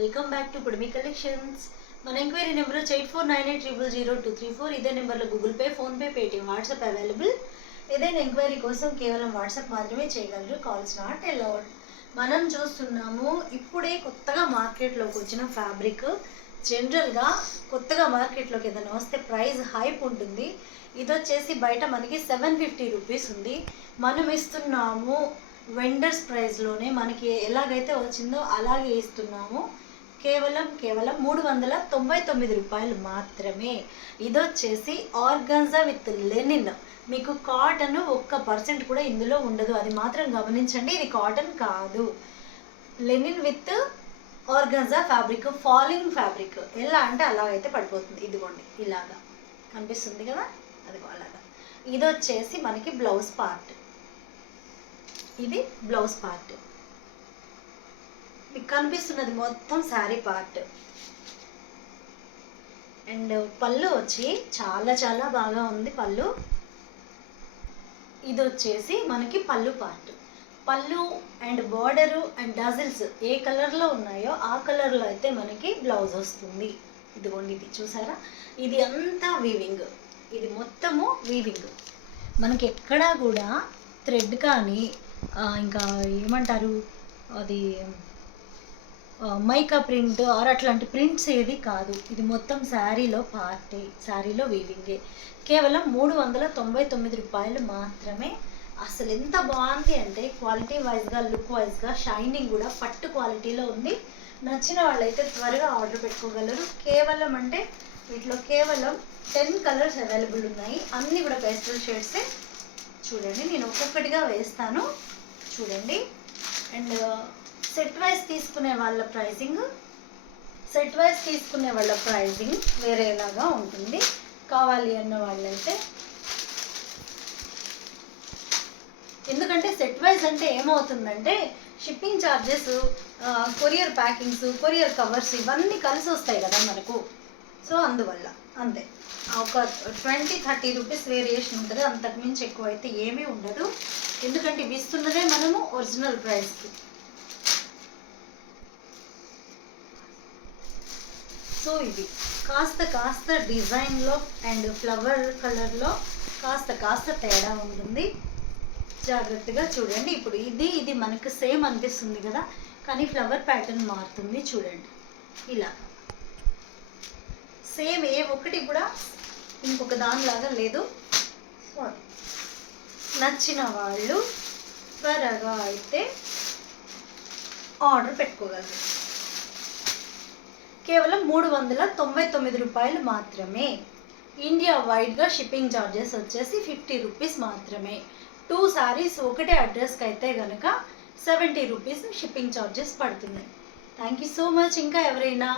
Welcome back to Pudimi collections. మన enquiry number 8498000234. ఇదే నెంబర్లో Google Pay, PhonePe, Paytm, WhatsApp available. ఏదైనా ఎంక్వైరీ కోసం కేవలం వాట్సాప్ మాత్రమే చేయగలరు. Calls not allowed. మనం చూస్తున్నాము ఇప్పుడే కొత్తగా మార్కెట్లోకి వచ్చిన ఫ్యాబ్రిక్. జనరల్గా కొత్తగా మార్కెట్లోకి ఏదైనా వస్తే ప్రైస్ హైప్ ఉంటుంది. ఇది వచ్చేసి బయట మనకి 750 రూపీస్ ఉంది. మనం ఇస్తున్నాము వెండర్స్ ప్రైస్లోనే, మనకి ఎలాగైతే వచ్చిందో అలాగే ఇస్తున్నాము. కేవలం 399 రూపాయలు మాత్రమే. ఇది వచ్చేసి ఆర్గాన్జా విత్ లెనిన్. మీకు కాటన్ 1% కూడా ఇందులో ఉండదు, అది మాత్రం గమనించండి. ఇది కాటన్ కాదు, Lenin with organza fabric, falling fabric. ఎలా అంటే అలాగైతే పడిపోతుంది. ఇదిగోండి, ఇలాగా కనిపిస్తుంది కదా, అదిగో అలాగా. ఇది వచ్చేసి మనకి బ్లౌజ్ పార్ట్. ఇది బ్లౌజ్ పార్ట్. మీకు కనిపిస్తున్నది మొత్తం శారీ పార్ట్. అండ్ పళ్ళు వచ్చి చాలా చాలా బాగా ఉంది పళ్ళు. ఇది వచ్చేసి మనకి పళ్ళు పార్ట్. పళ్ళు అండ్ బార్డరు అండ్ డజిల్స్ ఏ కలర్లో ఉన్నాయో ఆ కలర్లో అయితే మనకి బ్లౌజ్ వస్తుంది. ఇదిగోండి, ఇది చూసారా, ఇది అంతా వీవింగ్. ఇది మొత్తము వీవింగ్. మనకి ఎక్కడా కూడా థ్రెడ్ కానీ ఇంకా ఏమంటారు అది మైకా ప్రింట్ ఆర్ అట్లాంటి ప్రింట్స్ ఏది కాదు. ఇది మొత్తం శారీలో పార్టే, శారీలో వీవింగే. కేవలం 399 రూపాయలు మాత్రమే. అసలు ఎంత బాగుంది అంటే క్వాలిటీ వైజ్గా, లుక్ వైజ్గా, షైనింగ్ కూడా పట్టు క్వాలిటీలో ఉంది. నచ్చిన వాళ్ళైతే త్వరగా ఆర్డర్ పెట్టుకోగలరు. కేవలం అంటే వీటిలో కేవలం 10 కలర్స్ అవైలబుల్ ఉన్నాయి. అన్నీ కూడా పేస్టల్ షేడ్సే. చూడండి, నేను ఒక్కొక్కటిగా వేస్తాను చూడండి. అండ్ సెట్ వైజ్ తీసుకునే వాళ్ళ ప్రైజింగ్ వేరేలాగా ఉంటుంది. కావాలి అన్న వాళ్ళైతే, ఎందుకంటే సెట్ వైజ్ అంటే ఏమవుతుందంటే shipping charges, courier packings, courier covers ఇవన్నీ కలిసి వస్తాయి కదా మనకు. సో అందువల్ల అంతే, ఒక 20-30 రూపీస్ వేరియేషన్ ఉంటుంది. అంతకుమించి ఎక్కువ అయితే ఏమీ ఉండదు. ఎందుకంటే ఇవి ఇస్తున్నదే మనము ఒరిజినల్ ప్రైస్కి. సో ఇది కాస్త డిజైన్లో అండ్ ఫ్లవర్ కలర్లో కాస్త తేడా ఉంటుంది. జాగ్రత్తగా చూడండి. ఇప్పుడు ఇది మనకు సేమ్ అనిపిస్తుంది కదా, కానీ ఫ్లవర్ ప్యాటర్న్ మారుతుంది. చూడండి, ఇలా సేమ్ ఏ ఒక్కటి కూడా ఇంకొక దానిలాగా లేదు. నచ్చిన వాళ్ళు త్వరగా అయితే ఆర్డర్ పెట్టుకోగలరు. కేవలం 399 రూపాయలు మాత్రమే. ఇండియా వైడ్గా షిప్పింగ్ ఛార్జెస్ వచ్చేసి 50 రూపీస్ మాత్రమే. 2 సారీస్ ఒకటే అడ్రస్కి అయితే కనుక 70 రూపీస్ షిప్పింగ్ ఛార్జెస్ పడుతున్నాయి. Thank you so much. ఇంకా ఎవరైనా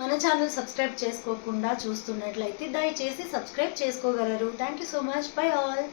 మన ఛానల్ సబ్స్క్రైబ్ చేసుకోకుండా చూస్తున్నట్లయితే దయచేసి సబ్స్క్రైబ్ చేసుకోగలరు. Thank you so much. By all.